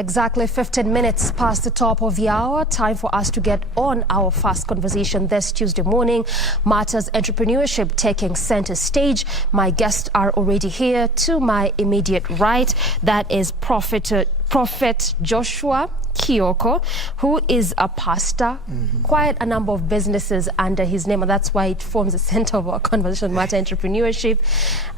Exactly 15 minutes past the top of the hour. Time for us to get on our fast conversation this Tuesday morning. Matters Entrepreneurship taking center stage. My guests are already here. To my immediate right, that is Prophet Joshua Kioko, who is a pastor, quite a number of businesses under his name, and that's why it forms the center of our conversation, Matter Entrepreneurship.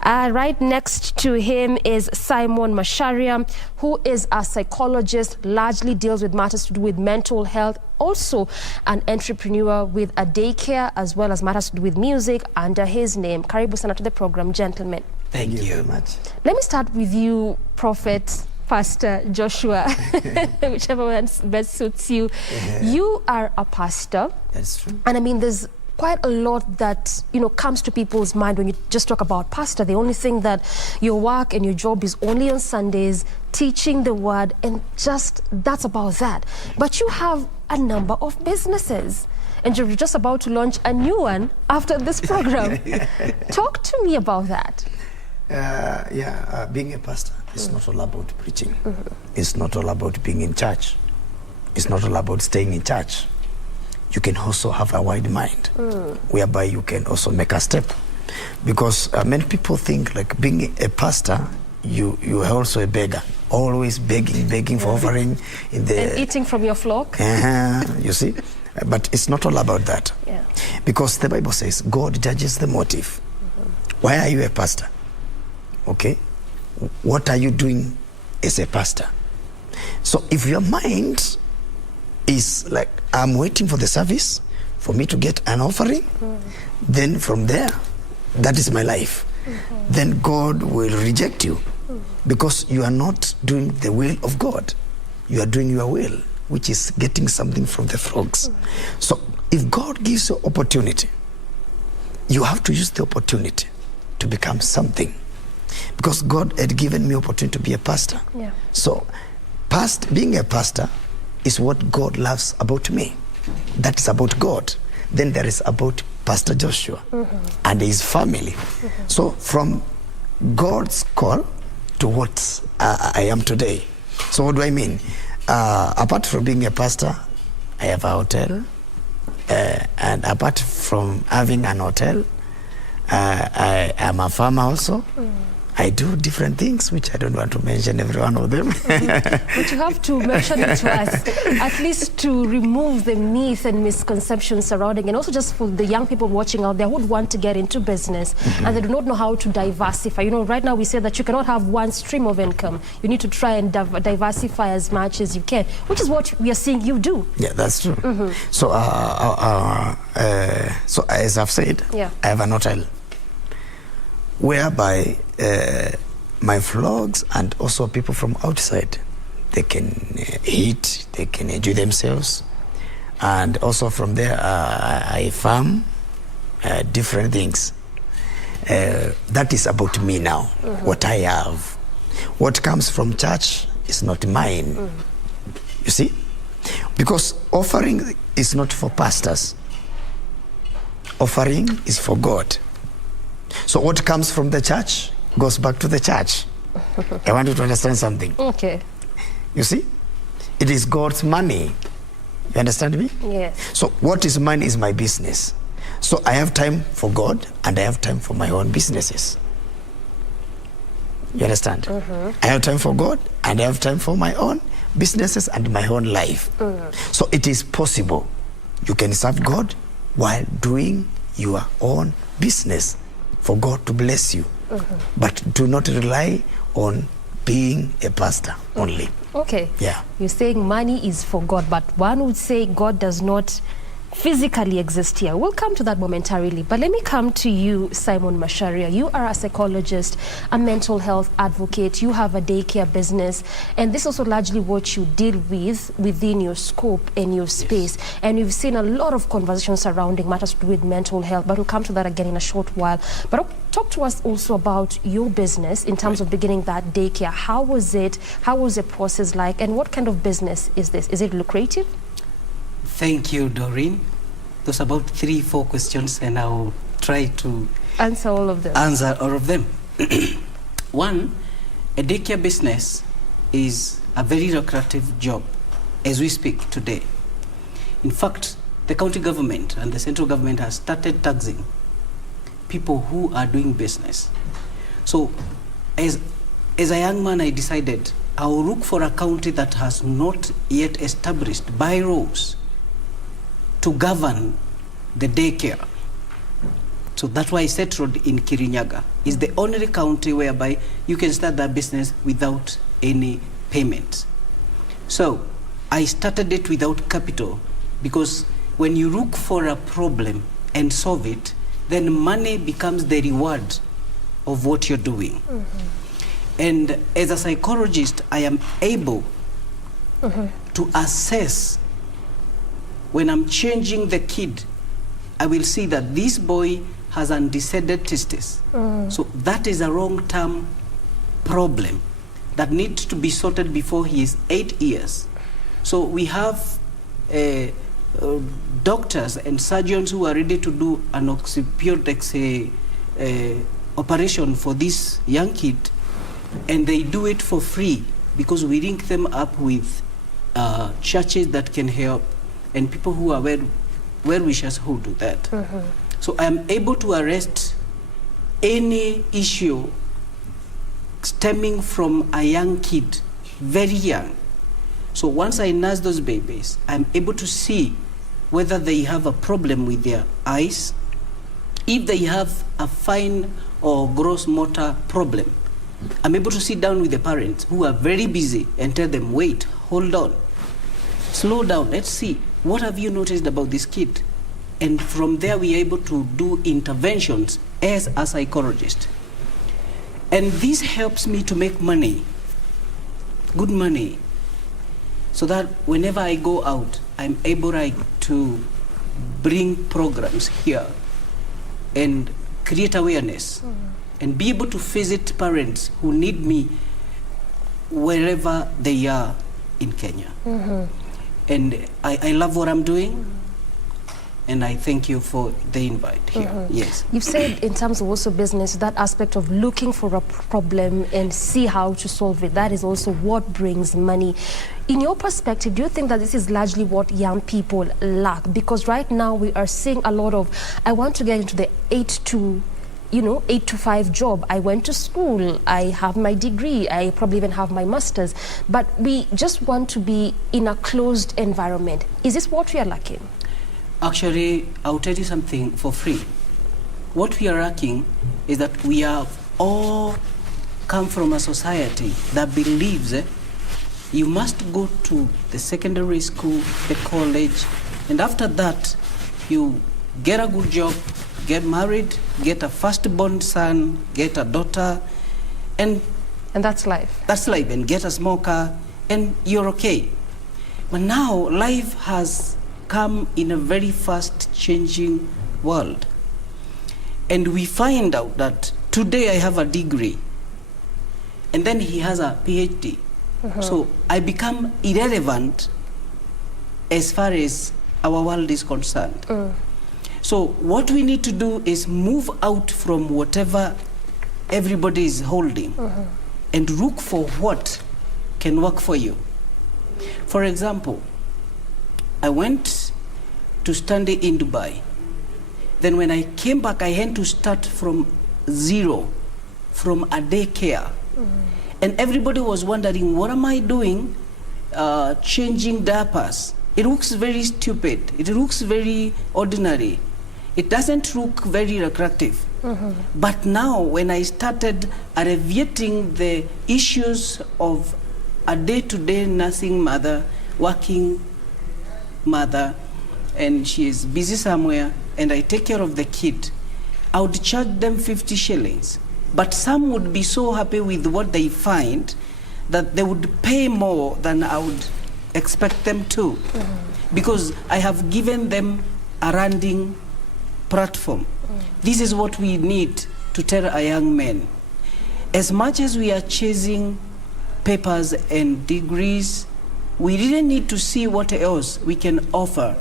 Right next to him is Macharia, who is a psychologist, largely deals with matters to do with mental health, also an entrepreneur with a daycare, as well as matters to do with music under his name. Karibu sana to the program, gentlemen. Thank you very much. Let me start with you, Prophet Pastor Joshua, whichever one best suits you. You are a pastor. That's true. And I mean, there's quite a lot that, comes to people's mind when you just talk about pastor. They only think that your work and your job is only on Sundays, teaching the word, and just that's about that. But you have a number of businesses, and you're just about to launch a new one after this program. Talk to me about that. Being a pastor is not all about preaching. It's not all about being in church. It's not all about staying in church. You can also have a wide mind, whereby you can also make a step. Because many people think like being a pastor, you are also a beggar, always begging for offering in the and eating from your flock. You see, but it's not all about that. Yeah. Because the Bible says God judges the motive. Why are you a pastor? Okay, what are you doing as a pastor? So if your mind is like, I'm waiting for the service for me to get an offering, then from there, that is my life. Then God will reject you because you are not doing the will of God. You are doing your will, which is getting something from the frogs. So if God gives you opportunity, you have to use the opportunity to become something. Because God had given me opportunity to be a pastor. Yeah. So being a pastor is what God loves about me. That is about God. Then there is about Pastor Joshua and his family. So from God's call to what I am today. So what do I mean? Apart from being a pastor, I have a hotel. And apart from having an hotel, I am a farmer also. I do different things, which I don't want to mention every one of them. But you have to mention it to us, at least to remove the myth and misconceptions surrounding, and also just for the young people watching out there who would want to get into business and they do not know how to diversify. Right now we say that you cannot have one stream of income. You need to try and diversify as much as you can, which is what we are seeing you do. Yeah, that's true. So, so as I've said, I have an hotel whereby my vlogs and also people from outside, they can eat, they can enjoy themselves. And also from there, I farm different things. That is about me now, what I have. What comes from church is not mine. You see? Because offering is not for pastors. Offering is for God. So what comes from the church goes back to the church. I want you to understand something. Okay. You see? It is God's money. You understand me? Yes. So what is mine is my business. So I have time for God and I have time for my own businesses. You understand? I have time for God and I have time for my own businesses and my own life. So it is possible. You can serve God while doing your own business for God to bless you. But do not rely on being a pastor only. Okay. Yeah. You're saying money is for God, but one would say God does not physically exist here. We'll come to that momentarily, but let me come to you, Macharia. You are a psychologist, a mental health advocate. You have a daycare business, and this is also largely what you deal with within your scope and your space. Yes. And we've seen a lot of conversations surrounding matters to do with mental health, but we'll come to that again in a short while. But talk to us also about your business in terms of beginning that daycare. How was it? How was the process like? And what kind of business is this? Is it lucrative? Thank you, Doreen. Those are about 3-4 questions, and I'll try to answer all of them. One, a daycare business is a very lucrative job as we speak today. In fact, the county government and the central government has started taxing people who are doing business. So as a young man, I decided I will look for a county that has not yet established bylaws to govern the daycare. So that's why I settled in Kirinyaga. It's the only county whereby you can start that business without any payment. So I started it without capital, because when you look for a problem and solve it, then money becomes the reward of what you're doing. And as a psychologist, I am able to assess when I'm changing the kid. I will see that this boy has undecided testes. So that is a long-term problem that needs to be sorted before he is 8 years. So we have doctors and surgeons who are ready to do an occipiotex operation for this young kid, and they do it for free because we link them up with churches that can help and people who are well-wishers who do that. So I am able to arrest any issue stemming from a young kid, very young. So once I nurse those babies, I'm able to see whether they have a problem with their eyes, if they have a fine or gross motor problem. I'm able to sit down with the parents who are very busy and tell them, wait, hold on, slow down, let's see, what have you noticed about this kid? And from there, we are able to do interventions as a psychologist. And this helps me to make money, good money, so that whenever I go out, I'm able to bring programs here and create awareness and be able to visit parents who need me wherever they are in Kenya. And I love what I'm doing. And I thank you for the invite here. Yes. You've said in terms of also business, that aspect of looking for a problem and see how to solve it, that is also what brings money. In your perspective, do you think that this is largely what young people lack? Because right now we are seeing a lot of, I want to get into the 8 to 5 job. I went to school, I have my degree, I probably even have my master's, but we just want to be in a closed environment. Is this what we are lacking? Actually, I'll tell you something for free. What we are lacking is that we have all come from a society that believes you must go to the secondary school, the college, and after that, you get a good job, get married, get a firstborn son, get a daughter, and that's life. That's life, and get a small car, and you're okay. But now, life has come in a very fast changing world. And we find out that today I have a degree and then he has a PhD. So I become irrelevant as far as our world is concerned. So what we need to do is move out from whatever everybody is holding and look for what can work for you. For example, I went to study in Dubai. Then when I came back, I had to start from zero, from a daycare. And everybody was wondering, what am I doing changing diapers? It looks very stupid. It looks very ordinary. It doesn't look very attractive. But now, when I started alleviating the issues of a day-to-day nursing mother, working mother, and she is busy somewhere, and I take care of the kid, I would charge them 50 shillings. But some would be so happy with what they find that they would pay more than I would expect them to. Because I have given them a landing platform. This is what we need to tell a young man. As much as we are chasing papers and degrees, we really need to see what else we can offer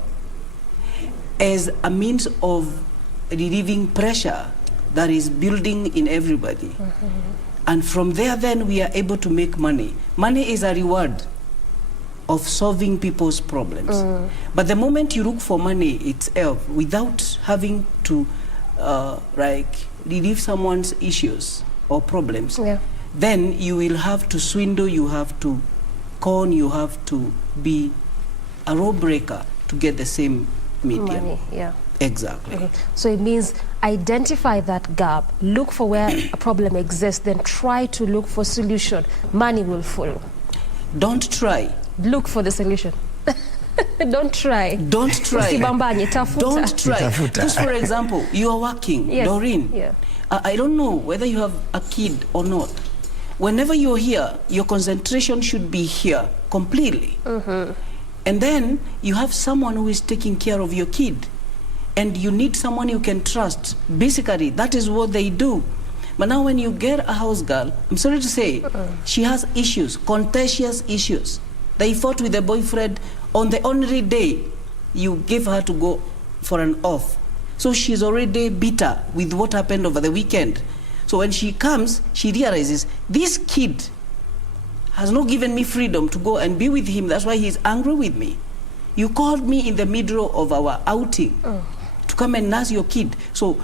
as a means of relieving pressure that is building in everybody. And from there, then we are able to make money. Money is a reward of solving people's problems. But the moment you look for money itself without having to relieve someone's issues or problems, then you will have to swindle, you have to con, you have to be a rule breaker to get the same medium. Money, yeah. Exactly. So it means identify that gap, look for where a problem exists, then try to look for solution. Money will follow. Don't try. Look for the solution. Don't try. Don't try. Don't try. Just for example, you are working, Doreen. Yeah. I don't know whether you have a kid or not. Whenever you're here, your concentration should be here completely. And then you have someone who is taking care of your kid. And you need someone you can trust. Basically, that is what they do. But now when you get a house girl, I'm sorry to say, she has issues, contentious issues. They fought with the boyfriend on the only day you gave her to go for an off. So she's already bitter with what happened over the weekend. So when she comes, she realizes, this kid has not given me freedom to go and be with him. That's why he's angry with me. You called me in the middle of our outing to come and nurse your kid. So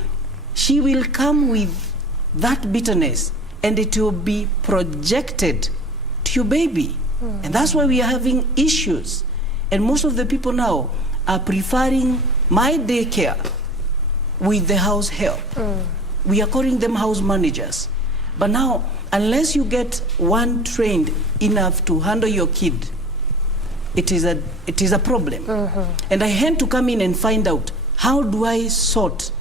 she will come with that bitterness and it will be projected to your baby. And that's why we are having issues. And most of the people now are preferring my daycare with the house help. We are calling them house managers. But now, unless you get one trained enough to handle your kid, it is a problem. And I had to come in and find out, how do I sort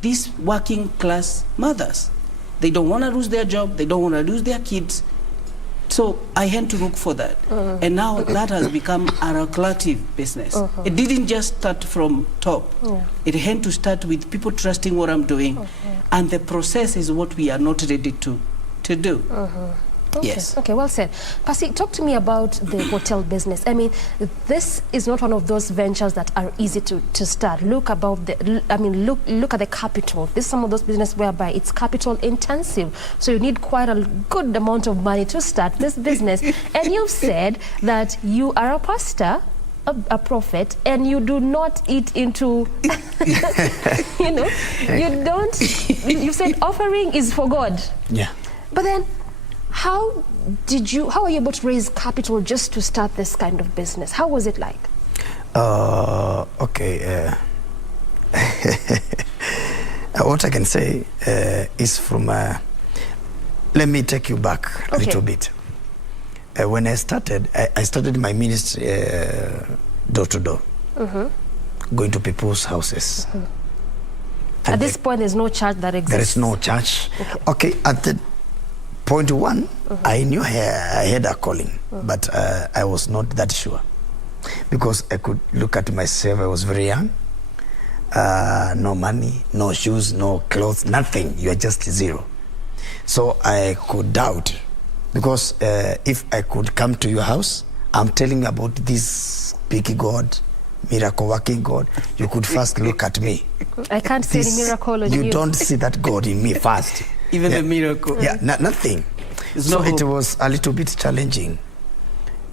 these working class mothers? They don't want to lose their job, they don't want to lose their kids. So I had to look for that. And now that has become a lucrative business. It didn't just start from top. It had to start with people trusting what I'm doing. And the process is what we are not ready to do. Okay. Yes. Okay, well said. Pasi, talk to me about the hotel business. I mean, this is not one of those ventures that are easy to start. Look about the, I mean, look at the capital. This is some of those businesses whereby it's capital intensive. So you need quite a good amount of money to start this business. And you've said that you are a pastor, a prophet, and you do not eat into, you know, you don't, you said offering is for God. Yeah. But then, how are you able to raise capital just to start this kind of business? How was it like? Okay. What I can say is from, let me take you back a little bit. When I started my ministry door to door, going to people's houses. At this point, there's no church that exists. There is no church. Okay, at the point one, I knew I had a calling, but I was not that sure. Because I could look at myself, I was very young. No money, no shoes, no clothes, nothing. You are just zero. So I could doubt. Because if I could come to your house, I'm telling you about this big God, miracle working God, you could first look at me. I can't see any miracle on you. You don't see that God in me first. Even the miracle. Yeah, nothing. So it was a little bit challenging.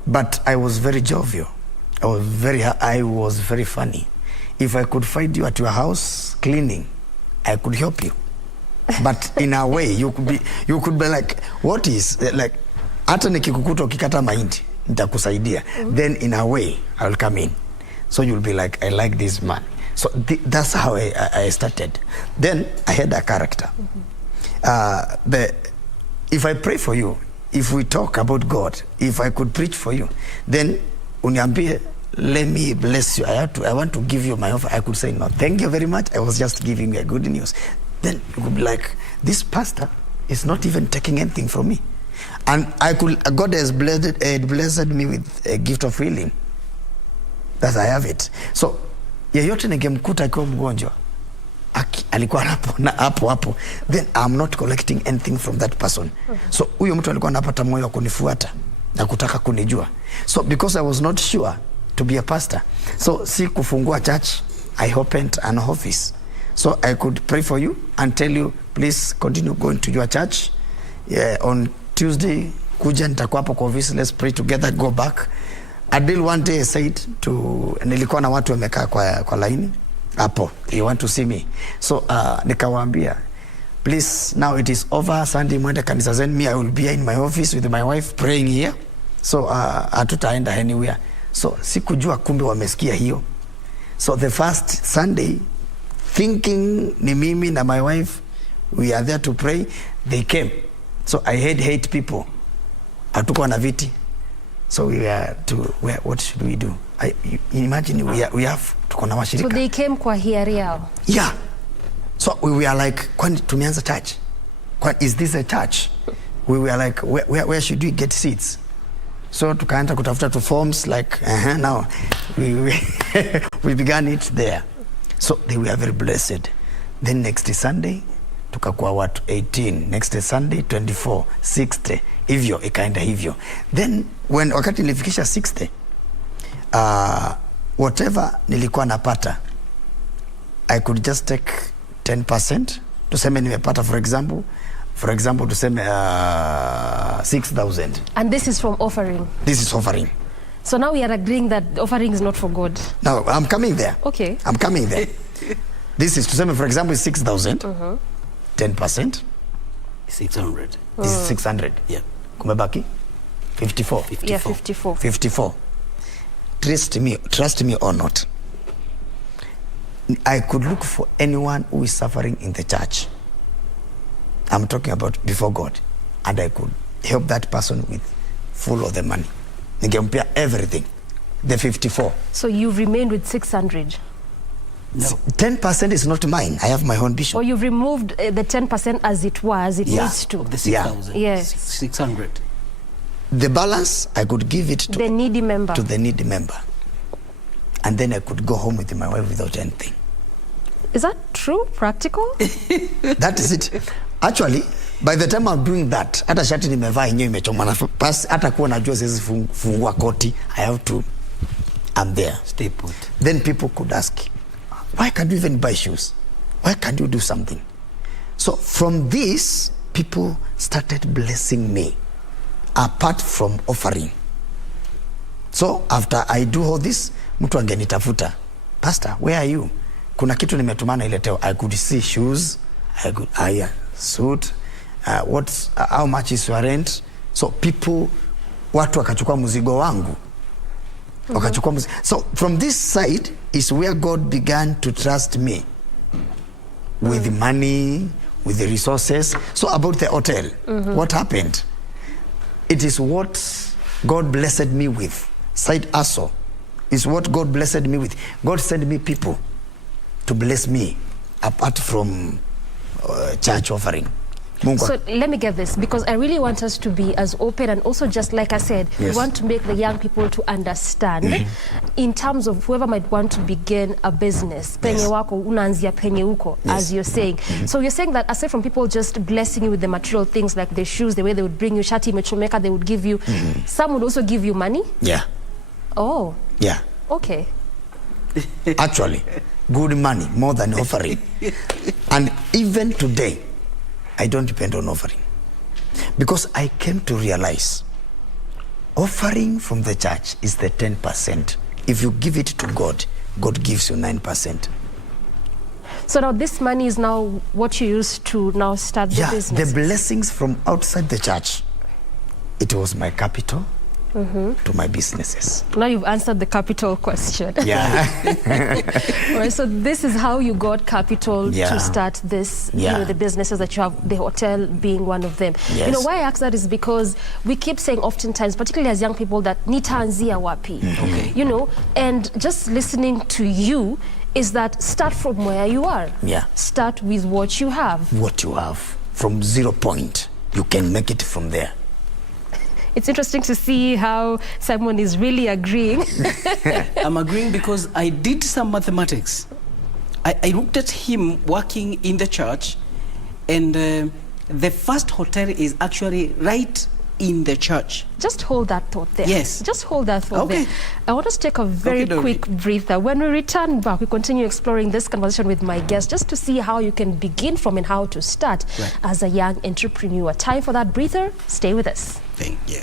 But I was very jovial. I was very funny. If I could find you at your house cleaning, I could help you. But in a way, you could be like, what is, like, hata nikikukuta ukikata mahindi, nitakusaidia. Then in a way, I will come in. So you'll be like, I like this man. So that's how I started. Then I had a character. If I pray for you, if we talk about God, if I could preach for you, then uniambie, let me bless you. I want to give you my offer. I could say, no, thank you very much. I was just giving you good news. Then you could be like, this pastor is not even taking anything from me. And God has blessed me with a gift of healing. That I have it. So, yeyote ningemkuta akiwa mgonjwa, alikuwa hapo, then I'm not collecting anything from that person. So, huyo mtu alikuwa anapata moyo wa kunifuata na kutaka kunijua. So, because I was not sure to be a pastor, so si kufungua church, I opened an office. So, I could pray for you and tell you, please continue going to your church. Yeah, on Tuesday, kuja nitakuwa hapo kwa office, let's pray together, go back. Adil one day said to, nilikuwa na watu wamekaa kwa laini hapo, you want to see me. So nikawaambia, please, now it is over, Sunday mwende kanisa zenu, me I will be in my office with my wife praying here. So hatutaenda anywhere. So sikujua kumbe wamesikia hiyo. So the first Sunday, thinking ni mimi na my wife, we are there to pray, they came. So I had 8 people. Hatuko na viti. So we were what should we do? Imagine we have tuko na washirika. So they came kwa hiari yao. Yeah. So we were like, kwani tumeanza church? Is this a church? We were like, where should we get seats? So tukaanza kutafuta two forms like now we began it there. So they were very blessed. Then next Sunday tukakuwa watu 18, next Sunday 24, 60, hivyo ikaenda hivyo. Then wakati nilifikisha 60, whatever nilikuwa napata, I could just take 10%. Tuseme nimepata for example tuseme 6,000. And this is from offering? This is offering. So now we are agreeing that offering is not for God? No, I'm coming there. Okay. I'm coming there. This is, tuseme for example, is 6,000. 10%. 600. This is 600. Yeah. Kumebaki? 54. Yeah, 54. 54. Trust me or not, I could look for anyone who is suffering in the church. I'm talking about before God. And I could help that person with full of the money. Ningempea everything. The 54. So you remained with 600? No. 10% is not mine. I have my own bishop. Or you've removed the 10% as it was, it needs to? The 6,000. Yes. 600. The balance, I could give it to the needy member. To the needy member. And then I could go home with my wife without anything. Is that true? Practical? That is it. Actually, by the time I'm doing that, hata shati nimevaa yenyewe imechoma na pass, hata kuwa najua siwezi fungua koti, I have to, I'm there. Stay put. Then people could ask, why can't you even buy shoes? Why can't you do something? So from this, people started blessing me, apart from offering. So after I do all this, mtu angenitafuta, Pastor, where are you? Kuna kitu nimetumana ileteo. I could see shoes, I could hire suit, how much is your rent? So people, watu wakachukua mzigo wangu. Wakachukua mzigo. So from this side is where God began to trust me with the money, with the resources. So about the hotel, what happened? It is what God blessed me with. Side hustle is what God blessed me with. God sent me people to bless me apart from church offering. Mungu. So let me get this, because I really want us to be as open, and also just like I said, we want to make the young people to understand in terms of whoever might want to begin a business. Penye wako unaanzia penye uko, as you're saying. So you're saying that aside from people just blessing you with the material things like the shoes, the way they would bring you shati imechomeka, they would give you, some would also give you money? Yeah. Oh. Yeah. Okay. Actually, good money, more than offering. And even today, I don't depend on offering. Because I came to realize offering from the church is the 10%. If you give it to God, God gives you 9%. So now this money is now what you use to now start the business? The blessings from outside the church, it was my capital to my businesses. Now you've answered the capital question. Yeah. All right, so this is how you got capital to start this, you know, the businesses that you have, the hotel being one of them. Yes. You know, why I ask that is because we keep saying oftentimes, particularly as young people, that nitaanzia wapi, you know, and just listening to you is that start from where you are. Yeah. Start with what you have. What you have. From 0 point, you can make it from there. It's interesting to see how Simon is really agreeing. I'm agreeing because I did some mathematics. I looked at him working in the church, and the first hotel is actually right in the church. Just hold that thought there. Yes. Just hold that thought there. I want us to take a very quick breather. When we return back, we continue exploring this conversation with my guest just to see how you can begin from and how to start as a young entrepreneur. Time for that breather. Stay with us. Thank you.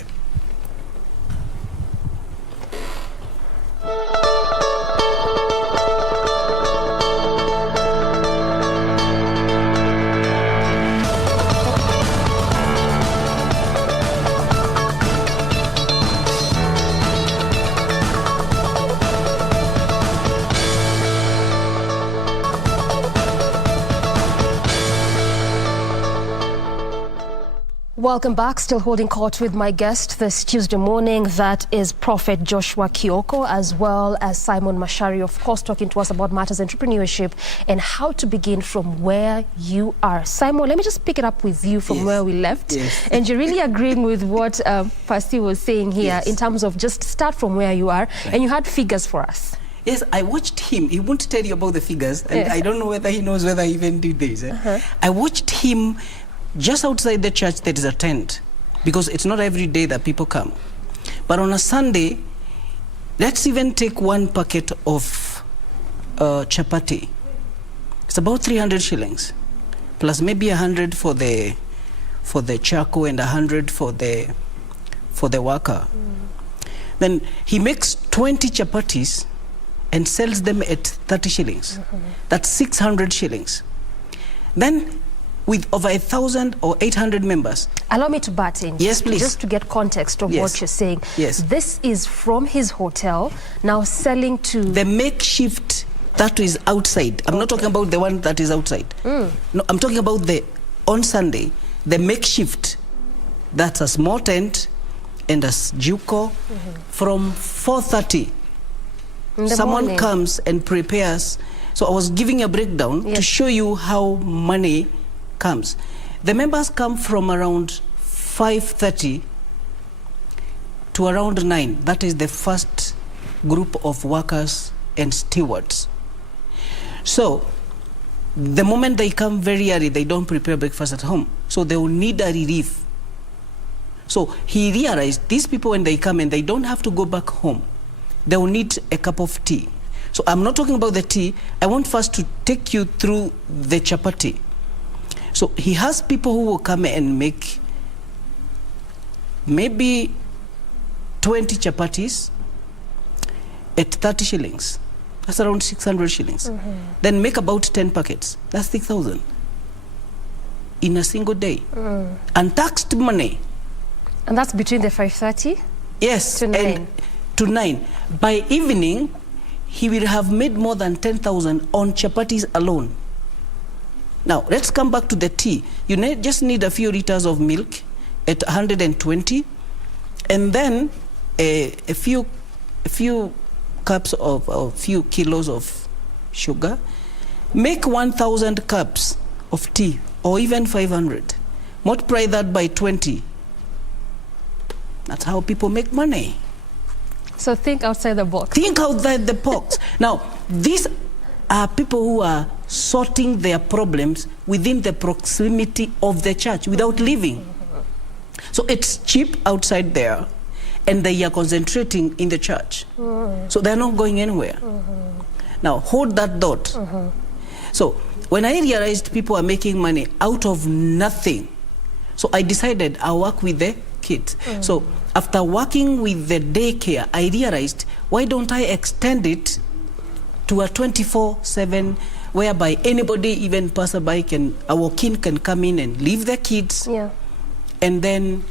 Welcome back. Still holding court with my guest this Tuesday morning. That is Prophet Joshua Kioko, as well as Simon Macharia, of course, talking to us about matters entrepreneurship and how to begin from where you are. Simon, let me just pick it up with you from where we left. And you're really agreeing with what Pastor was saying here in terms of just start from where you are. And you had figures for us. Yes, I watched him. He won't tell you about the figures. And I don't know whether he knows whether I even did this. I watched him. Just outside the church, there is a tent, because it's not every day that people come. But on a Sunday, let's even take one packet of chapati. It's about 300 shillings, plus maybe 100 for the charcoal and 100 for the worker. Then he makes 20 chapatis and sells them at 30 shillings. That's 600 shillings. Then, with over 1,000 or 800 members. Allow me to butt in. Yes, please. Just to get context of what you're saying. Yes. This is from his hotel, now selling to... The makeshift that is outside. I'm not talking about the one that is outside. No, I'm talking about the, on Sunday, the makeshift. That's a small tent and a juco from 4:30. Someone morning comes and prepares. So I was giving a breakdown to show you how money comes. The members come from around 5:30 to around 9. That is the first group of workers and stewards. So the moment they come very early, they don't prepare breakfast at home. So they will need a relief. So he realized these people, when they come and they don't have to go back home, they will need a cup of tea. So I'm not talking about the tea. I want first to take you through the chapati. So he has people who will come and make maybe 20 chapatis at 30 shillings. That's around 600 shillings. Then make about 10 packets. That's 6,000 in a single day. Untaxed money. And that's between the 5:30? Yes. To 9. And to 9. By evening, he will have made more than 10,000 on chapatis alone. Now, let's come back to the tea. You just need a few liters of milk at 120, and then a few cups of, a few kilos of sugar. Make 1,000 cups of tea, or even 500. Multiply that by 20. That's how people make money. So think outside the box. Think outside the box. Now, these are people who are sorting their problems within the proximity of the church without leaving. So it's cheap outside there, and they are concentrating in the church. So they're not going anywhere. Now, hold that thought. So when I realized people are making money out of nothing, so I decided I'll work with the kids. So after working with the daycare, I realized, why don't I extend it to a 24/7, whereby anybody, even passerby, a walk-in can come in and leave their kids, and then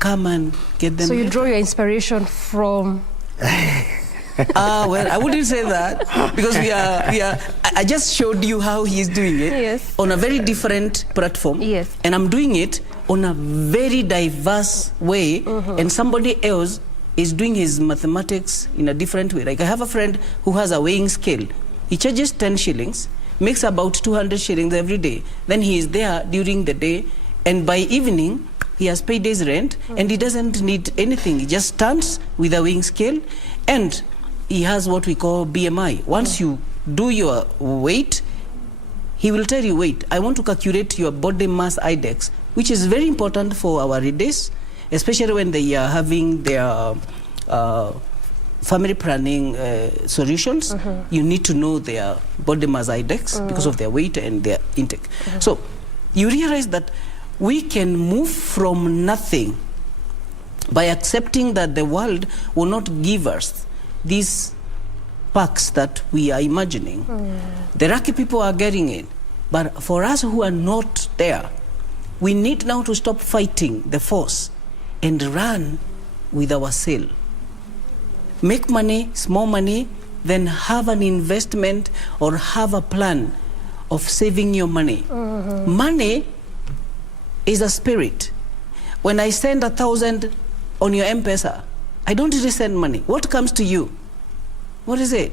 come and get them. So you draw your inspiration from... Well, I wouldn't say that, because I just showed you how he's doing it on a very different platform, and I'm doing it on a very diverse way, and somebody else is doing his mathematics in a different way. Like, I have a friend who has a weighing scale. He charges 10 shillings, makes about 200 shillings every day. Then he is there during the day, and by evening, he has paid his rent, and he doesn't need anything. He just stands with a weighing scale, and he has what we call BMI. Once you do your weight, he will tell you, wait, I want to calculate your body mass index, which is very important for our readers, especially when they are having their family planning solutions. You need to know their body mass index because of their weight and their intake. So you realize that we can move from nothing by accepting that the world will not give us these perks that we are imagining. The lucky people are getting it. But for us who are not there, we need now to stop fighting the force and run with our sail. Make money, small money, then have an investment or have a plan of saving your money. Money is a spirit. When I send 1,000 on your M-Pesa, I don't really send money. What comes to you? What is it?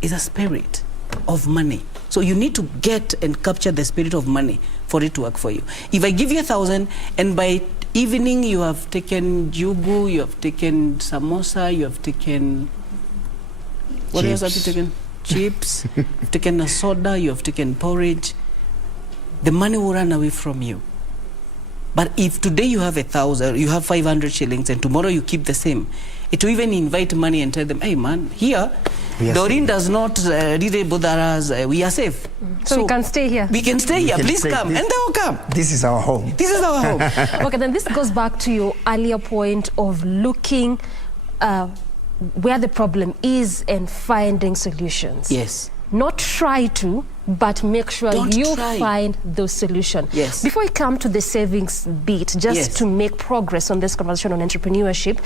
It's a spirit of money. So you need to get and capture the spirit of money for it to work for you. If I give you 1,000 and by evening you have taken jugu, you have taken samosa, you have taken, what else have you taken? Chips, you've taken a soda, you have taken porridge, the money will run away from you. But if today you have 1,000, you have 500 shillings and tomorrow you keep the same, it will even invite money and tell them, hey man, here, Doreen does not really bother us, we are safe. So we can stay here. We can stay here, please come. And they will come. This is our home. This is our home. Okay, then this goes back to your earlier point of looking where the problem is and finding solutions. Yes. Not try to, but make sure you find those solutions. Yes. Before we come to the savings bit, just to make progress on this conversation on entrepreneurship,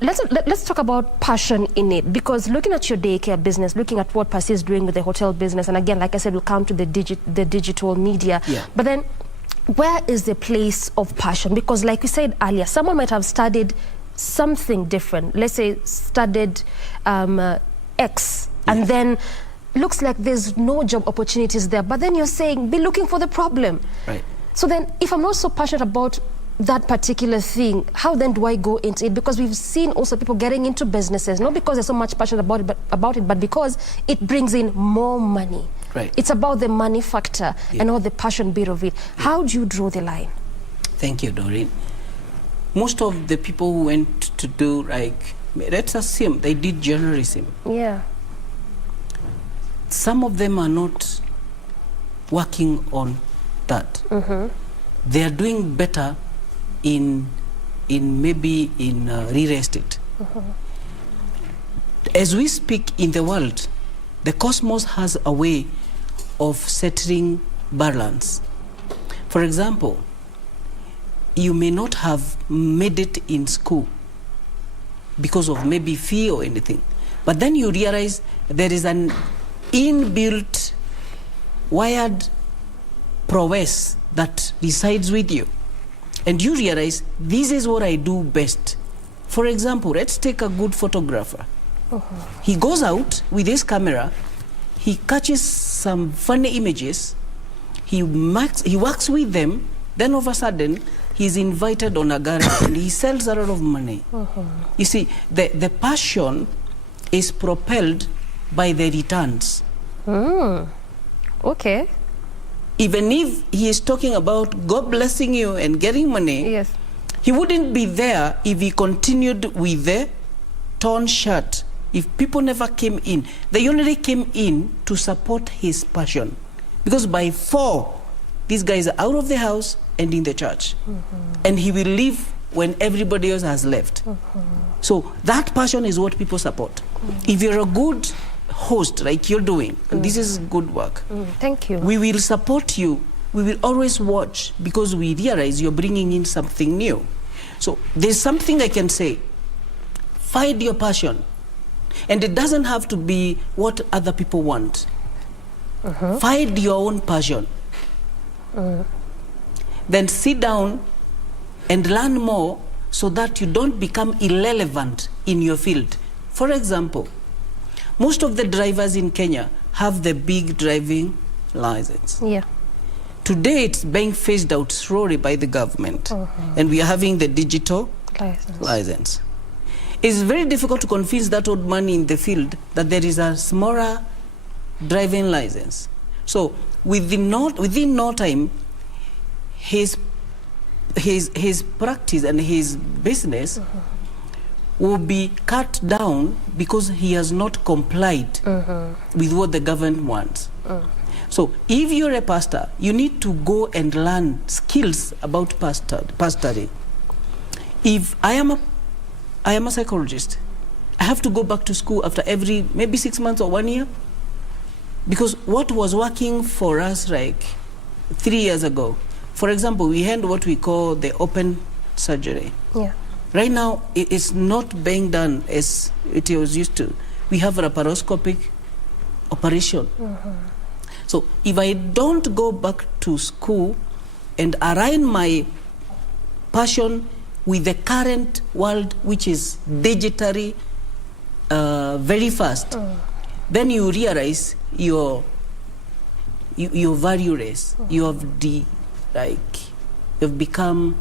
let's talk about passion in it, because looking at your daycare business, looking at what Percy is doing with the hotel business, and again, like I said, we'll come to the digital media. But then, where is the place of passion? Because like we said earlier, someone might have studied something different. Let's say studied X, and then looks like there's no job opportunities there. But then you're saying, be looking for the problem. Right. So then, if I'm not so passionate about that particular thing, how then do I go into it? Because we've seen also people getting into businesses, not because they're so much passionate about it, but because it brings in more money. Right. It's about the money factor and all the passion bit of it. How do you draw the line? Thank you, Doreen. Most of the people who went to do, like, let's assume they did journalism. Yeah. Some of them are not working on that. They are doing better in maybe in real estate. As we speak in the world, the cosmos has a way of settling balance. For example, you may not have made it in school because of maybe fear or anything, but then you realize there is an inbuilt wired prowess that resides with you, and you realize this is what I do best. For example, let's take a good photographer. He goes out with his camera, he catches some funny images, he works with them, then all of a sudden he's invited on a gallery and he sells a lot of money. You see, the passion is propelled by the returns. Okay. Even if he is talking about God blessing you and getting money, he wouldn't be there if he continued with the torn shirt. If people never came in, they only came in to support his passion. Because by 4, these guys are out of the house and in the church. And he will leave when everybody else has left. So that passion is what people support. If you're a good host like you're doing, and this is good work, thank you, we will support you. We will always watch, because we realize you're bringing in something new. So there's something I can say: find your passion, and it doesn't have to be what other people want. Find your own passion. Then sit down and learn more so that you don't become irrelevant in your field. For example, most of the drivers in Kenya have the big driving license. Today it's being phased out slowly by the government, and we are having the digital license. It's very difficult to convince that old man in the field that there is a smaller driving license. So within no time, his his practice and his business will be cut down because he has not complied with what the government wants. So if you're a pastor, you need to go and learn skills about pastoring. If I am a psychologist, I have to go back to school after every maybe 6 months or 1 year, because what was working for us like 3 years ago, for example, we had what we call the open surgery. Yeah. Right now, it's not being done as it was used to. We have a laparoscopic operation. So if I don't go back to school and align my passion with the current world, which is digitally very fast, then you realize your valueless. You've become,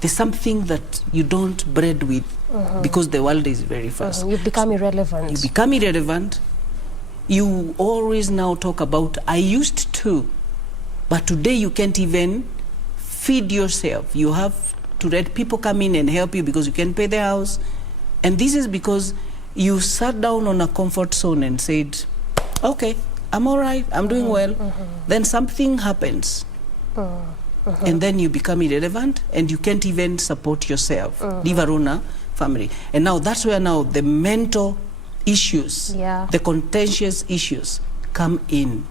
there's something that you don't bred with because the world is very fast. You've become irrelevant. You become irrelevant. You always now talk about, I used to, but today you can't even feed yourself. You have to let people come in and help you because you can't pay the house. And this is because you sat down on a comfort zone and said, okay, I'm all right, I'm doing well. Then something happens. And then you become irrelevant and you can't even support yourself, leave alone a family. And now that's where now the mental issues, the contentious issues come in.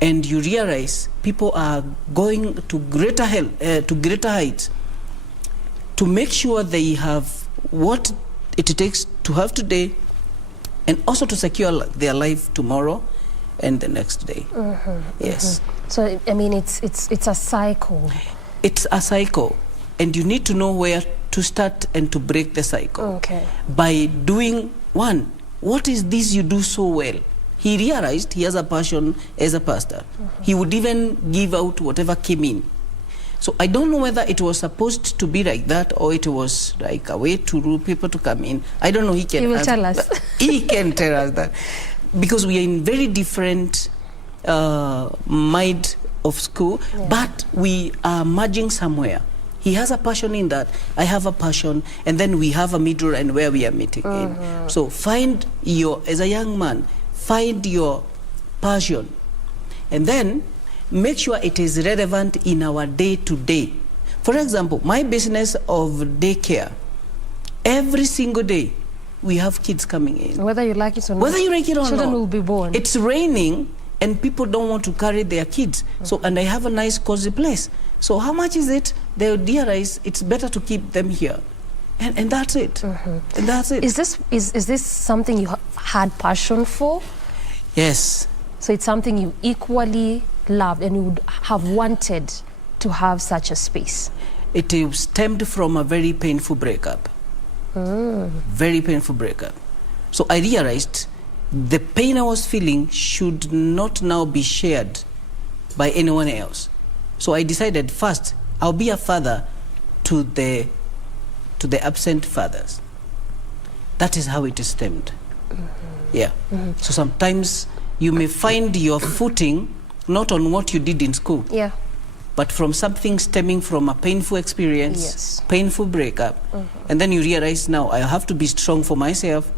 And you realize people are going to greater heights to make sure they have what it takes to have today and also to secure their life tomorrow and the next day. Yes. So I mean, it's a cycle. It's a cycle, and you need to know where to start and to break the cycle. Okay. By doing one, what is this you do so well? He realized he has a passion as a pastor. He would even give out whatever came in. So I don't know whether it was supposed to be like that or it was like a way to rule people to come in. I don't know. He will tell us. He can tell us that. Because we are in very different mind of school, but we are merging somewhere. He has a passion in that, I have a passion, and then we have a middle and where we are meeting in. So find as a young man, find your passion, and then make sure it is relevant in our day-to-day. For example, my business of daycare, every single day, we have kids coming in. Whether you like it or not. Whether you like it or not. Children will be born. It's raining and people don't want to carry their kids. So, and I have a nice cozy place. So how much is it? They realize it's better to keep them here. And that's it. And that's it. Is this something you had passion for? Yes. So it's something you equally loved and you would have wanted to have such a space? It stemmed from a very painful breakup. Very painful breakup. So I realized the pain I was feeling should not now be shared by anyone else. So I decided first I'll be a father to the absent fathers. That is how it is stemmed. Yeah. So sometimes you may find your footing not on what you did in school. Yeah. But from something stemming from a painful experience, painful breakup, and then you realize now I have to be strong for myself,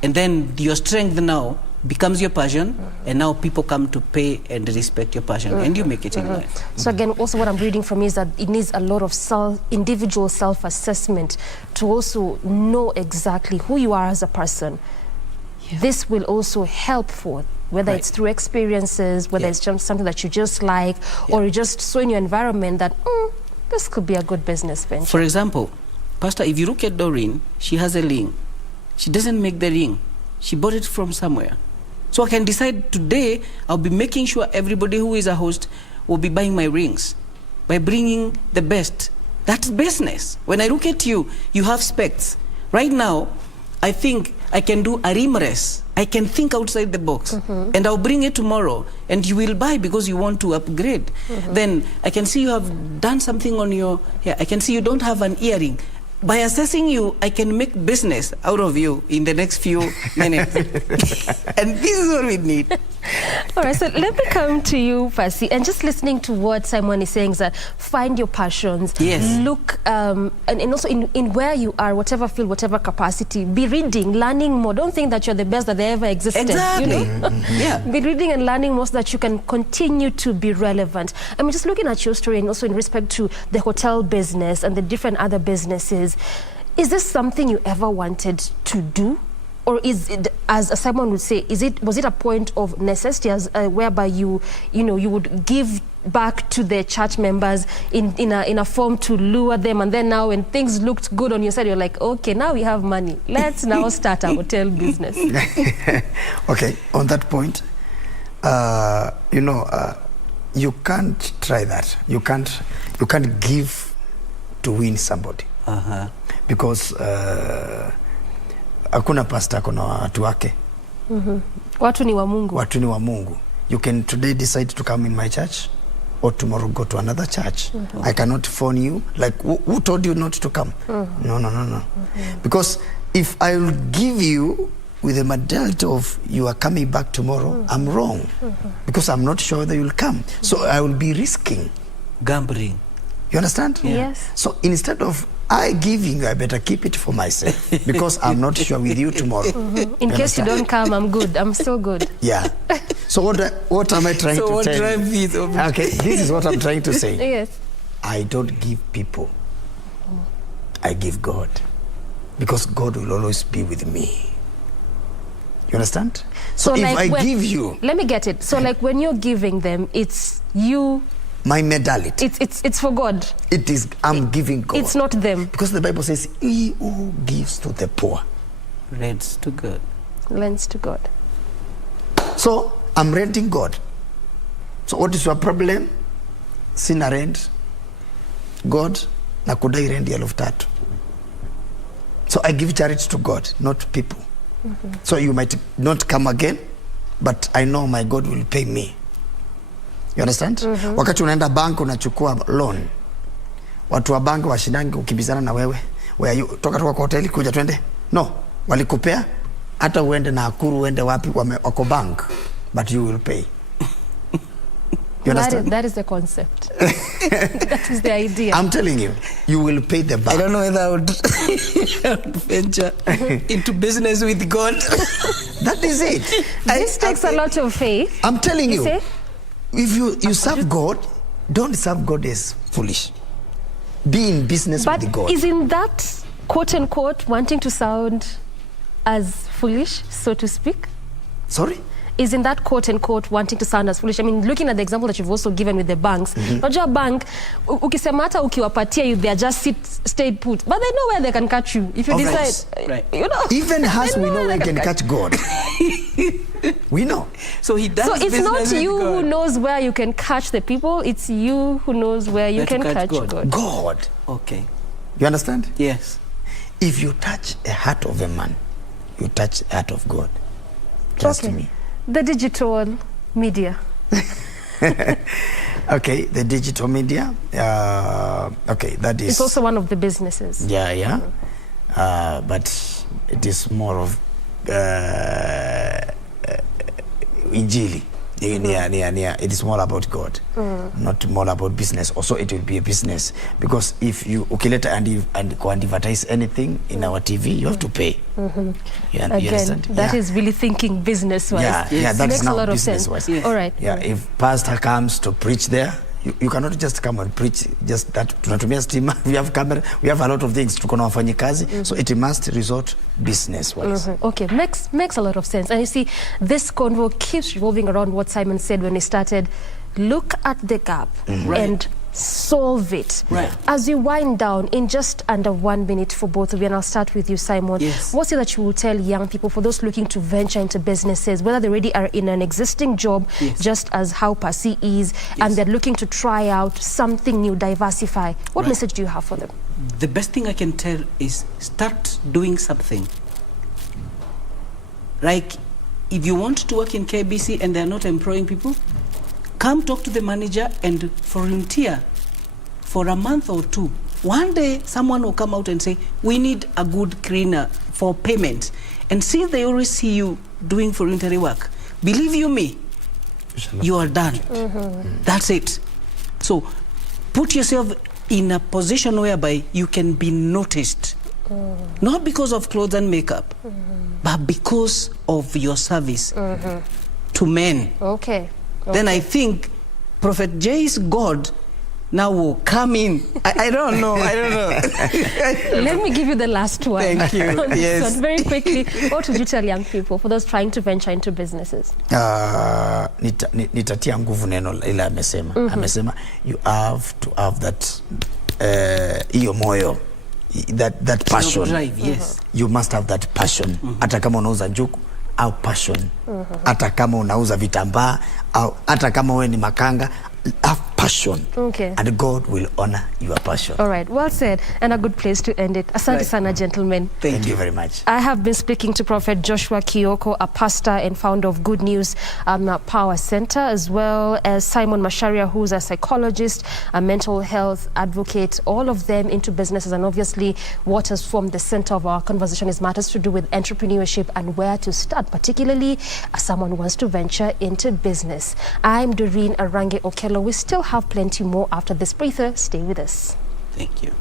and then your strength now becomes your passion, and now people come to pay and respect your passion, and you make it in life. So again, also what I'm reading from is that it needs a lot of individual self-assessment to also know exactly who you are as a person. This will also help for whether it's through experiences, whether it's just something that you just like, or you just saw in your environment that, this could be a good business venture. For example, Pastor, if you look at Doreen, she has a ring. She doesn't make the ring. She bought it from somewhere. So I can decide today, I'll be making sure everybody who is a host will be buying my rings by bringing the best. That's business. When I look at you, you have specs. Right now, I think I can do a rim race. I can think outside the box, and I'll bring it tomorrow, and you will buy because you want to upgrade. Then I can see you have done something on your hair. I can see you don't have an earring. By assessing you, I can make business out of you in the next few minutes. And this is what we need. All right, so let me come to you, Percy, and just listening to what Simon is saying is that find your passions. Yes. Look, and also in where you are, whatever field, whatever capacity, be reading, learning more. Don't think that you're the best that they ever existed. Exactly. You know? Yeah. Be reading and learning more so that you can continue to be relevant. I mean, just looking at your story and also in respect to the hotel business and the different other businesses, is this something you ever wanted to do? Or is it, as Simon would say, was it a point of necessity, whereby you would give back to the church members in a form to lure them, and then now when things looked good on your side, you're like, okay, now we have money. Let's now start a hotel business. Okay, on that point, you can't try that. You can't give to win somebody. Because hakuna pastor akona watu wake. Watu ni wa Mungu. Watu ni wa Mungu. You can today decide to come in my church or tomorrow go to another church. I cannot phone you like who told you not to come? No. Because if I will give you with the mentality of you are coming back tomorrow, I'm wrong. Because I'm not sure that you'll come. So I will be risking. Gambling. You understand? Yeah. Yes. So instead of I giving you, I better keep it for myself because I'm not sure with you tomorrow. In case you don't come, I'm good. I'm still good. Yeah. So what am I trying to tell you? Okay, this is what I'm trying to say. Yes. I don't give people. I give God. Because God will always be with me. You understand? So if like I give you... Let me get it. So like when you're giving them, it's you... My medality. It's for God. It is, I'm giving God. It's not them. Because the Bible says, he who gives to the poor Lends to God. Lends to God. So I'm renting God. So what is your problem? Sina rent. God, nakudai rent ya 3,000. So I give charity to God, not people. So you might not come again, but I know my God will pay me. You understand? Wakati unaenda bank unachukua loan, watu wa bank washindangi ukibizana na wewe, toka kwa hoteli kuja twende. No, walikupea hata uende na Akuru uende wapi wako bank, but you will pay. You understand? That is the concept. That is the idea. I'm telling you, you will pay the bank. I don't know whether I would venture into business with God. That is it. This takes a lot of faith. I'm telling you. Say? If you serve God, don't serve God as foolish. Be in business with God. But isn't that, quote unquote, wanting to sound as foolish, so to speak? Sorry? Isn't that, quote unquote, wanting to sound as foolish? I mean, looking at the example that you've also given with the banks. Unajua bank, ukisema hata ukiwapatia, they are just stay put. But they know where they can catch you. If you decide, right. You know. Even us, we know where we can catch God. We know. So he does. So it's business not you with God. who knows where you can catch the people. It's you who knows where you can catch God. God. Okay. You understand? Yes. If you touch a heart of a man, you touch the heart of God. Trust me. The digital media. Okay, the digital media. Okay, that is... It's also one of the businesses. Yeah. But it is more of Injili. It is more about God, not more about business. Also, it will be a business because if you ukileta and advertise anything in our TV, you have to pay. You understand? That is really thinking business-wise. Yeah, that makes is now a lot of business-wise. sense. Yes. All right. Yeah, if pastor comes to preach there, you cannot just come and preach just that. Tunatumia stima, we have camera, we have a lot of things. Tuko na wafanyikazi, so it must resort business-wise. Okay, makes a lot of sense. And you see, this convo keeps revolving around what Simon said when he started. Look at the gap and solve it. Right. As we wind down in just under 1 minute for both of you, and I'll start with you, Simon. Yes. What's it that you will tell young people, for those looking to venture into businesses, whether they already are in an existing job, just as how Percy is, and they're looking to try out something new, diversify? What message do you have for them? The best thing I can tell is start doing something. Like, if you want to work in KBC and they're not employing people, come talk to the manager and volunteer for a month or 2. One day, someone will come out and say, we need a good cleaner for payment. And since they always see you doing voluntary work, believe you me, you are done. That's it. So put yourself in a position whereby you can be noticed, not because of clothes and makeup, but because of your service to men. Okay. Then I think Prophet Jay's God now will come in. I don't know. Let me give you the last one. Thank you. On this Yes. one. Very quickly, what would you tell young people, for those trying to venture into businesses? Nitatia nguvu neno ila amesema. Amesema you have to have that hiyo moyo, that passion. Drive, yes. You must have that passion. Hata kama unauza njuku au passion. Hata kama unauza vitambaa au hata kama wewe ni makanga, have passion. Okay. And God will honor your passion. All right, well said, and a good place to end it. Asante sana, gentlemen. Thank you very much. I have been speaking to Prophet Joshua Kioko, a pastor and founder of Good News Power Center, as well as Simon Macharia, who's a psychologist, a mental health advocate, all of them into businesses. And obviously, what has formed the center of our conversation is matters to do with entrepreneurship and where to start, particularly as someone who wants to venture into business. I'm Doreen Arange Okello. We still have plenty more after this breather. Stay with us. Thank you.